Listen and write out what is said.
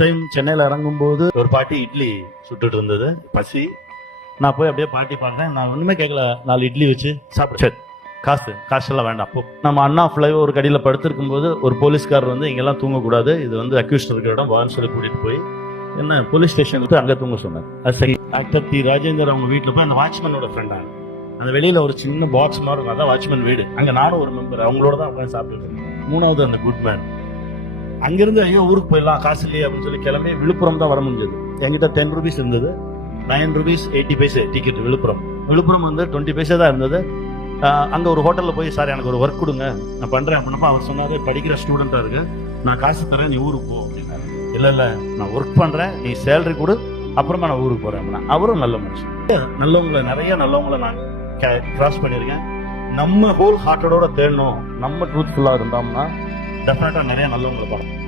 Time சென்னையில் இறங்கும்போது ஒரு பாட்டி இட்லி சுட்டுட்டு இருந்தது, பசி. நான் போய் அப்படியே பாட்டி பார்க்குறேன், நான் ஒன்றுமே கேட்கல, 4 இட்லி வச்சு சாப்பிடு. சரி, காசெல்லாம் வேண்டாம். அப்போ நம்ம அண்ணா ஃப்ளைஓவர் ஒரு கடியில் படுத்திருக்கும் போது ஒரு போலீஸ்காரர் வந்து இங்கெல்லாம் தூங்கக்கூடாது, இது வந்து அக்யூஸ்ட் இருக்கிற இடம் வான்னு சொல்லி கூட்டிகிட்டு போய் என்ன போலீஸ் ஸ்டேஷனுக்கு அங்கே தூங்க சொன்னார். அது சரி. டாக்டர் டி ராஜேந்தர் அவங்க வீட்டில் போய் அந்த வாட்ச்மேனோட ஃப்ரெண்டாங்க, அந்த வெளியில் ஒரு சின்ன பாக்ஸ் மாதிரி இருக்கும், அதான் வாட்ச்மேன் வீடு. அங்கே நானும் ஒரு மெம்பர், அவங்களோட தான் உட்காந்து சாப்பிட்டு. 3வது அந்த குட்மேன் அங்கிருந்து ஐயோ ஊருக்கு போயிடலாம் காசு இல்லையே அப்படின்னு சொல்லி கிளம்பி விழுப்புரம் தான் வர முடிஞ்சது. என்கிட்ட 10 ரூபீஸ் இருந்தது, 9 ரூபீஸ் 80 பைசே டிக்கெட். விழுப்புரம் வந்து 20 பைசே தான் இருந்தது. அங்கே ஒரு ஹோட்டலில் போய் சார் எனக்கு ஒரு ஒர்க் கொடுங்க நான் பண்ணுறேன் அப்படின்னப்ப அவர் சொன்னார், படிக்கிற ஸ்டூடெண்ட்டாக இருக்கு, நான் காசு தரேன், நீ ஊருக்கு போ அப்படின்னாரு. இல்லை நான் ஒர்க் பண்ணுறேன், நீ சேலரி கொடு, அப்புறமா நான் ஊருக்கு போகிறேன் அப்படின்னா. அவரும் நல்ல மனுஷன். நிறைய நல்லவங்களை நான் கிராஸ் பண்ணியிருக்கேன். நம்ம ஹோல் ஹார்ட்டடோட தேடணும், நம்ம ட்ரூத்ஃபுல்லாக இருந்தோம்னா டெஃபினட்டாக நிறைய நல்லவங்களை பார்க்கணும்.